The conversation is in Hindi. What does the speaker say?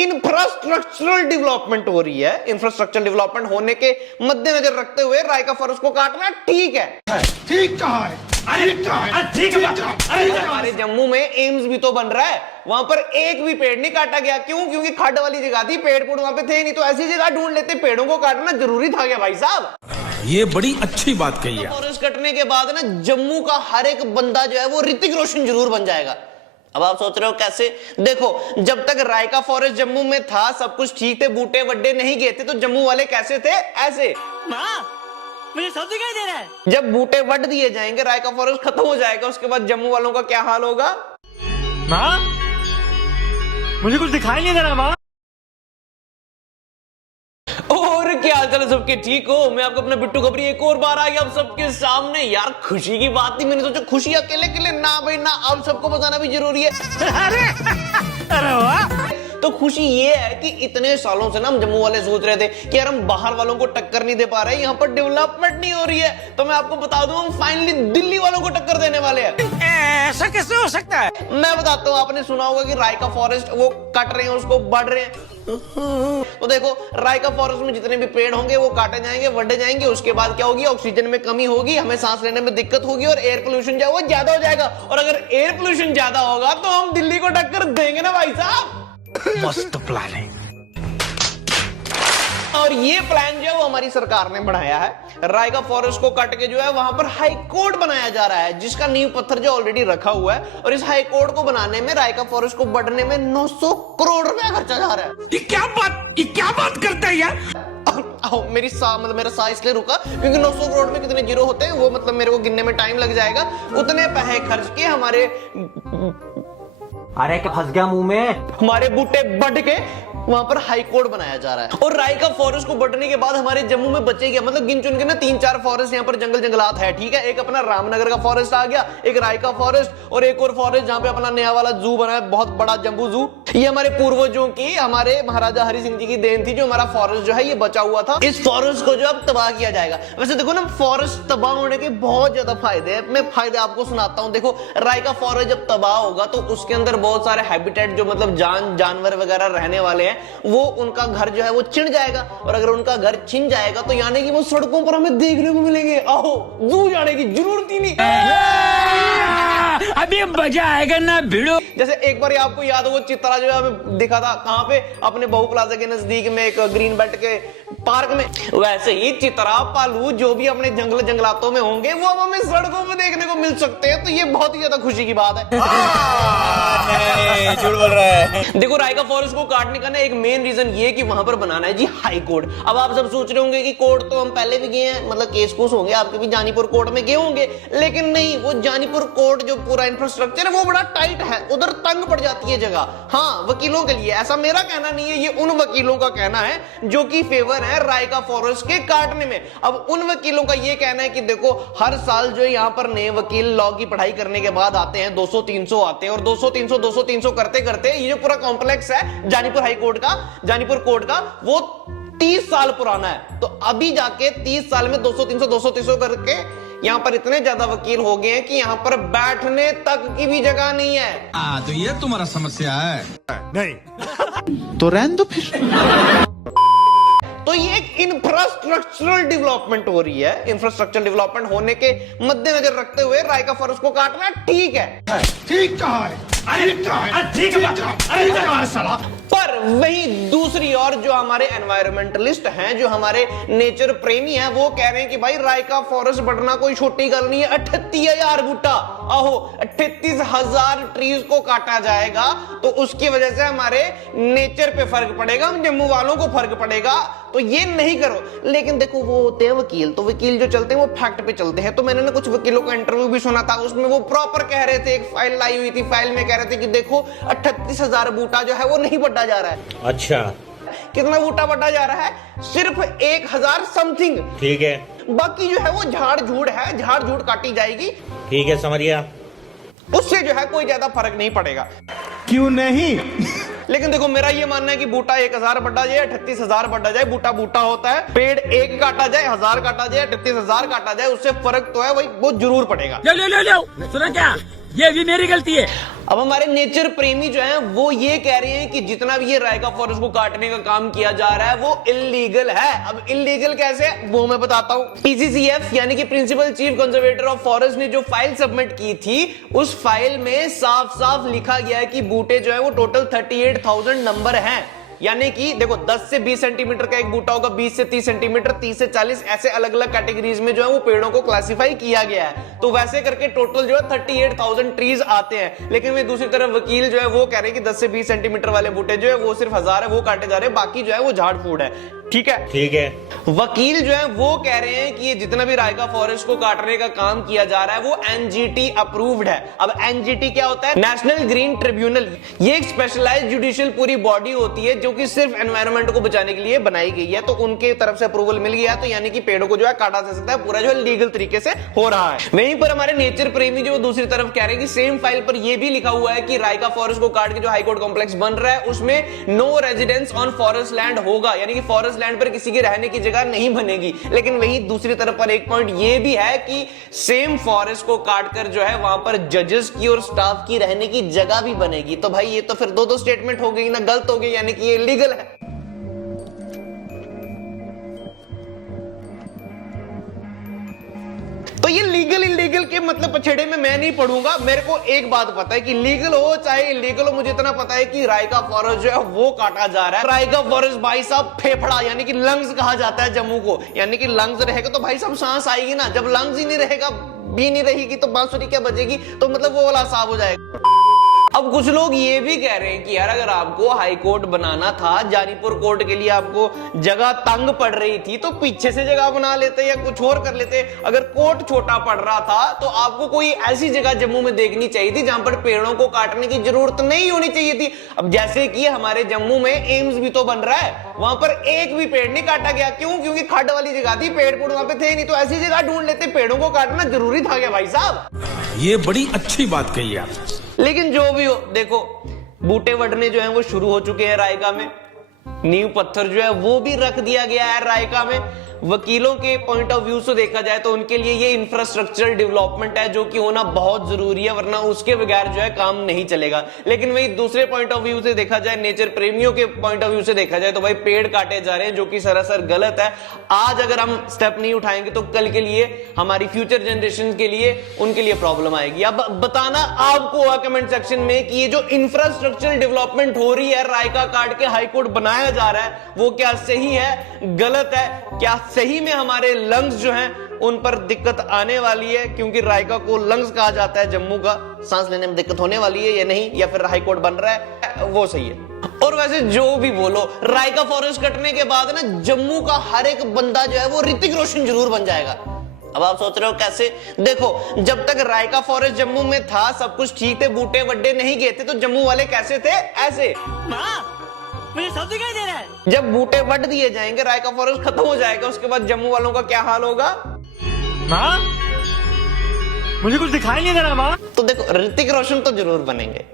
इंफ्रास्ट्रक्चरल डेवलपमेंट हो रही है। इंफ्रास्ट्रक्चरल डेवलपमेंट होने के मद्देनजर रखते हुए राय का फॉरेस्ट को काटना ठीक है। ठीक कहा है, ठीक है। हमारे जम्मू में एम्स भी तो बन रहा है, वहां पर एक भी पेड़ नहीं काटा गया। क्यों? क्योंकि खड्ड वाली जगह थी, पेड़ वहां पे थे नहीं, तो ऐसी जगह ढूंढ लेते। पेड़ों को काटना जरूरी था क्या भाई साहब? ये बड़ी अच्छी बात कही है। फॉरेस्ट कटने के बाद ना जम्मू का हर एक बंदा जो है वो ऋतिक रोशन जरूर बन जाएगा। अब आप सोच रहे हो कैसे? देखो, जब तक राय का फॉरेस्ट जम्मू में था सब कुछ ठीक थे, बूटे वड्डे नहीं गए थे, तो जम्मू वाले कैसे थे? ऐसे। मुझे सब दिखाई दे रहा है। जब बूटे वड दिए जाएंगे, राय का फॉरेस्ट खत्म हो जाएगा, उसके बाद जम्मू वालों का क्या हाल होगा? माँ, मुझे कुछ दिखाई नहीं दे रहा माँ। और क्या हाल चाल है सबके? ठीक हो? मैं आपको अपना बिट्टू खबरी एक और बार आ गया आप सबके सामने। यार खुशी की बात थी, मैंने सोचा खुशी अकेले अकेले ना भाई ना, अब सबको बताना भी जरूरी है। अरे वाह। तो खुशी ये है कि इतने सालों से ना हम जम्मू वाले सोच रहे थे कि यार हम बाहर वालों को टक्कर नहीं दे पा रहे, यहाँ पर डेवलपमेंट नहीं हो रही है, तो मैं आपको बता दूं हम फाइनली दिल्ली वालों को टक्कर देने वाले हैं। ऐसा कैसे हो सकता है? मैं बताता हूँ, आपने सुना होगा कि राय का फॉरेस्ट वो कट रहे हैं, उसको बढ़ रहे हैं। तो देखो, राय का फॉरेस्ट में जितने भी पेड़ होंगे वो काटे जाएंगे, बढ़े जाएंगे, उसके बाद क्या होगी? ऑक्सीजन में कमी होगी, हमें सांस लेने में दिक्कत होगी और एयर पोल्यूशन जो है वो ज्यादा हो जाएगा। और अगर एयर पोल्यूशन ज्यादा होगा तो हम दिल्ली को टक्कर देंगे ना भाई साहब। मस्त प्लान है। और ये प्लान जो है वो हमारी सरकार ने बनाया है। राय का फॉरेस्ट को काट के जो है वहां पर हाई कोर्ट बनाया जा रहा है, जिसका नींव पत्थर जो ऑलरेडी रखा हुआ है। और इस हाई कोर्ट को बनाने में, राय का फॉरेस्ट को बढ़ने में 900 करोड़ रुपया खर्चा जा रहा है। ये क्या बात करता है यार? मेरा सा इसलिए रुका क्योंकि 900 करोड़ में कितने जीरो होते हैं वो मतलब मेरे को गिनने में टाइम लग जाएगा। उतने पैसे खर्च के हमारे अरे क्या फंस गया मुंह में? हमारे बूटे बढ़ के वहां पर हाई कोर्ट बनाया जा रहा है। और राय का फॉरेस्ट को बढ़ने के बाद हमारे जम्मू में बचेगा, मतलब गिन चुन के ना 3-4 फॉरेस्ट यहाँ पर जंगल जंगलात है, ठीक है। एक अपना रामनगर का फॉरेस्ट आ गया, एक राय का फॉरेस्ट और एक और फॉरेस्ट जहाँ पे अपना नया वाला जू बना है, बहुत बड़ा जम्बू जू। ये हमारे पूर्वजों की, हमारे महाराजा हरि सिंह जी की देन थी, जो हमारा फॉरेस्ट जो है ये बचा हुआ था। इस फॉरेस्ट को जो अब तबाह किया जाएगा। वैसे देखो ना, फॉरेस्ट तबाह होने के बहुत ज्यादा फायदे हैं। मैं फायदे आपको सुनाता हूँ। देखो, राय का फॉरेस्ट जब तबाह होगा तो उसके अंदर बहुत सारे हैबिटेट जो मतलब जानवर वगैरह रहने वाले हैं, वो उनका घर जो है वो छिन जाएगा। और अगर उनका घर छिन जाएगा तो यानी कि वो सड़कों पर हमें देखने को मिलेंगे। आओ, जू जाने की जरूरत ही नहीं। अभी मजा आएगा ना भिड़ो। जैसे एक बार आपको याद हो, चित्रा जो है हमें दिखा था कहां पे? अपने बहु प्लाजा के नजदीक में एक ग्रीन बेल्ट के पार्क में। वैसे ही चित्रा, पालू जो भी अपने जंगल जंगलातों में होंगे वो अब हमें सड़कों में देखने को मिल सकते हैं। तो ये बहुत ही ज्यादा खुशी की बात है। झूठ बोल रहा है। देखो, राय का फॉरेस्ट को काटने का ना एक मेन रीजन ये कि वहां पर बनाना है जी हाई कोर्ट। अब आप सब सोच रहे होंगे कि कोर्ट तो हम पहले भी गए हैं, मतलब केस कूस होंगे, आपके भी जानीपुर कोर्ट में गए होंगे। लेकिन नहीं, वो जानीपुर कोर्ट जो पूरा इंफ्रास्ट्रक्चर है वो बड़ा टाइट है, उधर तंग पड़ जाती है जगह। हाँ, वकीलों के लिए, ऐसा मेरा कहना नहीं है, ये उन वकीलों का कहना है जो कि फेवर है राय का फॉरेस्ट के काटने में। अब उन वकीलों का ये कहना है कि देखो, हर साल जो यहाँ पर नए वकील लॉ की पढ़ाई करने के बाद आते हैं, 200-300 आते हैं, और 200-300 करते करते ये जो पूरा कॉम्प्लेक्स है जानीपुर हाई कोर्ट का, जानीपुर कोर्ट का, वो 30 साल पुराना है। तो अभी जाके 30 साल में 200-300 करके यहाँ पर इतने ज्यादा वकील हो गए हैं कि यहाँ पर बैठने तक की भी जगह नहीं है। तो ये तुम्हारा समस्या है? नहीं तो रहने दो फिर। तो ये एक इंफ्रास्ट्रक्चरल डेवलपमेंट हो रही है। इंफ्रास्ट्रक्चरल डेवलपमेंट होने के मद्देनजर रखते हुए राय का फॉरेस्ट को काटना ठीक है। ठीक कहा है, ठीक है। पर वहीं दूसरी ओर जो हमारे एनवायरमेंटलिस्ट हैं, जो हमारे नेचर प्रेमी हैं, वो कह रहे हैं कि भाई राय का फॉरेस्ट बढ़ना कोई छोटी गल नहीं है। 38,000 बूटा, आहो 38,000 ट्रीज को काटा जाएगा तो उसकी वजह से हमारे नेचर पे फर्क पड़ेगा, हम जम्मू वालों को फर्क पड़ेगा। तो ये नहीं करो। लेकिन देखो, वो होते हैं वकील, तो वकील जो चलते हैं वो फैक्ट पे चलते हैं। तो मैंने ना कुछ वकीलों का इंटरव्यू भी सुना था, उसमें वो प्रॉपर कह रहे थे, एक फाइल लाई हुई थी, फाइल में कह रहे थे कि देखो 38,000 बूटा जो है वो नहीं बढ़ा जा रहा है। अच्छा, कितना बूटा बढ़ा जा रहा है? सिर्फ 1,000 समथिंग। ठीक है, बाकी जो है वो झाड़ झूड़ है, झाड़ झूड़ काटी जाएगी, ठीक है, समझ गया। उससे जो है कोई ज्यादा फर्क नहीं पड़ेगा। क्यों नहीं? लेकिन देखो, मेरा ये मानना है कि बूटा 1,000 बढ़ा जाए, 38,000 बढ़ा जाए, बूटा बूटा होता है। पेड़ 1 काटा जाए, 1000 काटा जाए, 38,000 काटा जाए, उससे फर्क तो है भाई, वो जरूर पड़ेगा। लो सुना क्या? ये भी मेरी गलती है। अब हमारे नेचर प्रेमी जो हैं वो ये कह रहे हैं कि जितना भी ये रायका फॉरेस्ट को काटने का काम किया जा रहा है वो इल्लीगल है। अब इल्लीगल कैसे, वो मैं बताता हूं। पीसीसीएफ यानी कि principal chief conservator of forest ने जो फाइल सबमिट की थी उस फाइल में साफ साफ लिखा गया है कि बूटे जो है वो टोटल 38,000 नंबर हैं। यानी कि देखो 10 से 20 सेंटीमीटर का एक बूटा होगा, 20 से 30 सेंटीमीटर, 30 से 40, ऐसे अलग अलग कैटेगरीज में जो है वो पेड़ों को क्लासिफाई किया गया है। तो वैसे करके टोटल जो है 38,000 ट्रीज आते हैं। लेकिन वे दूसरी तरफ वकील जो है वो कह रहे हैं कि 10 से 20 सेंटीमीटर वाले बूटे जो है वो सिर्फ 1000 है, वो काटे जा रहे हैं, बाकी जो है वो झाड़ फूड है। ठीक है, ठीक है। वकील जो है वो कह रहे हैं कि ये जितना भी रायका फॉरेस्ट को काटने का काम किया जा रहा है वो एनजीटी अप्रूव्ड है। अब एनजीटी क्या होता है? National green tribunal. ये एक स्पेशलाइज्ड जुडिशियल पूरी बॉडी होती है जो कि सिर्फ एनवायरनमेंट को बचाने के लिए बनाई गई है। तो उनके तरफ से अप्रूवल मिल गया, तो यानी कि पेड़ों को जो है काटा जा सकता है, पूरा जो है लीगल तरीके से हो रहा है। वहीं पर हमारे नेचर प्रेमी जो दूसरी तरफ कह रहे हैं कि सेम फाइल पर यह भी लिखा हुआ है कि रायका फॉरेस्ट को काट के जो हाईकोर्ट कॉम्प्लेक्स बन रहा है उसमें no residence on forest land होगा, यानी कि फॉरेस्ट लैंड पर किसी के रहने की जगह नहीं बनेगी। लेकिन वहीं दूसरी तरफ पर एक पॉइंट ये भी है कि सेम फॉरेस्ट को काटकर जो है वहां पर जजेस की और स्टाफ की रहने की जगह भी बनेगी। तो भाई ये तो फिर दो स्टेटमेंट हो गई ना, गलत हो गई, यानी कि ये इलीगल है। तो ये लीगल इलीगल के मतलब पछड़े में मैं नहीं पढ़ूंगा। मेरे को एक बात पता है कि लीगल हो चाहे इलीगल हो, मुझे इतना पता है कि रायका फॉरेस्ट जो है वो काटा जा रहा है। रायका फॉरेस्ट भाई साहब फेफड़ा यानी कि लंग्स कहा जाता है जम्मू को, यानी कि लंग्स रहेगा तो भाई साहब सांस आएगी ना। जब लंग्स ही नहीं रहेगा, भी नहीं रहेगी, तो बांसुरी क्या बजेगी? तो मतलब वो वाला साफ हो जाएगा। अब कुछ लोग ये भी कह रहे हैं कि यार अगर आपको हाई कोर्ट बनाना था, जानीपुर कोर्ट के लिए आपको जगह तंग पड़ रही थी तो पीछे से जगह बना लेते या कुछ और कर लेते। अगर कोर्ट छोटा पड़ रहा था तो आपको कोई ऐसी जगह जम्मू में देखनी चाहिए थी जहां पर पेड़ों को काटने की जरूरत नहीं होनी चाहिए थी। अब जैसे कि हमारे जम्मू में एम्स भी तो बन रहा है, वहां पर एक भी पेड़ नहीं काटा गया। क्यों? क्योंकि खड्ड वाली जगह थी, पेड़ पेड़ वहां पे थे नहीं, तो ऐसी जगह ढूंढ लेते। पेड़ों को काटना जरूरी था क्या भाई साहब? ये बड़ी अच्छी बात कही आप। लेकिन जो भी हो, देखो बूटे वढ़ने जो है वो शुरू हो चुके हैं रायका में। नींव पत्थर जो है वो भी रख दिया गया है रायका में। वकीलों के पॉइंट ऑफ व्यू से देखा जाए तो उनके लिए ये इंफ्रास्ट्रक्चरल डेवलपमेंट है जो कि होना बहुत जरूरी है, वरना उसके बगैर जो है काम नहीं चलेगा। लेकिन वही दूसरे पॉइंट ऑफ व्यू से देखा जाए, नेचर प्रेमियों के पॉइंट ऑफ व्यू से देखा जाए तो भाई पेड़ काटे जा रहे हैं जो कि सरासर गलत है। आज अगर हम स्टेप नहीं उठाएंगे तो कल के लिए, हमारी फ्यूचर जनरेशन के लिए, उनके लिए प्रॉब्लम आएगी। अब बताना आपको होगा कमेंट सेक्शन में कि ये जो इंफ्रास्ट्रक्चरल डेवलपमेंट हो रही है, रायका काट के हाईकोर्ट बनाया जा रहा है, वो क्या सही है, गलत है? क्या सही में हमारे लंग्स जो हैं उन पर दिक्कत आने वाली है? क्योंकि रायका को लंग्स कहा जाता है जम्मू का, सांस लेने में दिक्कत होने वाली है या नहीं, या फिर हाई कोर्ट बन रहा है वो सही है। और वैसे जो भी बोलो, रायका फॉरेस्ट कटने के बाद ना जम्मू का हर एक बंदा जो है वो ऋतिक रोशन जरूर बन जाएगा। अब आप सोच रहे हो कैसे? देखो जब तक रायका फॉरेस्ट जम्मू में था सब कुछ ठीक थे, बूटे वड्डे नहीं गए थे, तो जम्मू वाले कैसे थे? ऐसे। मुझे सब दिखाई दे रहा है। जब बूटे वड दिए जाएंगे, रायका फॉरेस्ट खत्म हो जाएगा, उसके बाद जम्मू वालों का क्या हाल होगा? माँ, मुझे कुछ दिखाई नहीं दे रहा माँ। तो देखो ऋतिक रोशन तो जरूर बनेंगे।